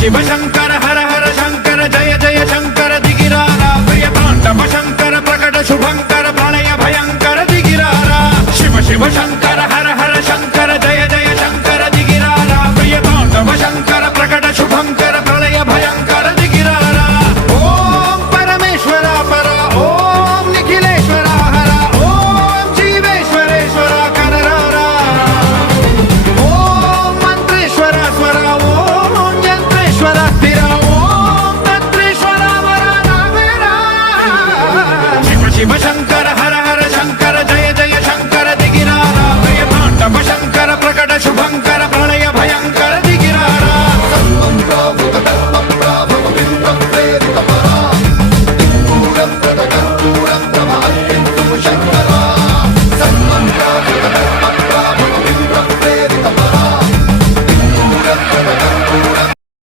शिव शंकर हर हर शंकर जय जय शंकर दिगिरारा प्रियतांडव शंकर प्रकट शुभंकर प्रणय भयंकर दिगिरारा शिव शिव शंकर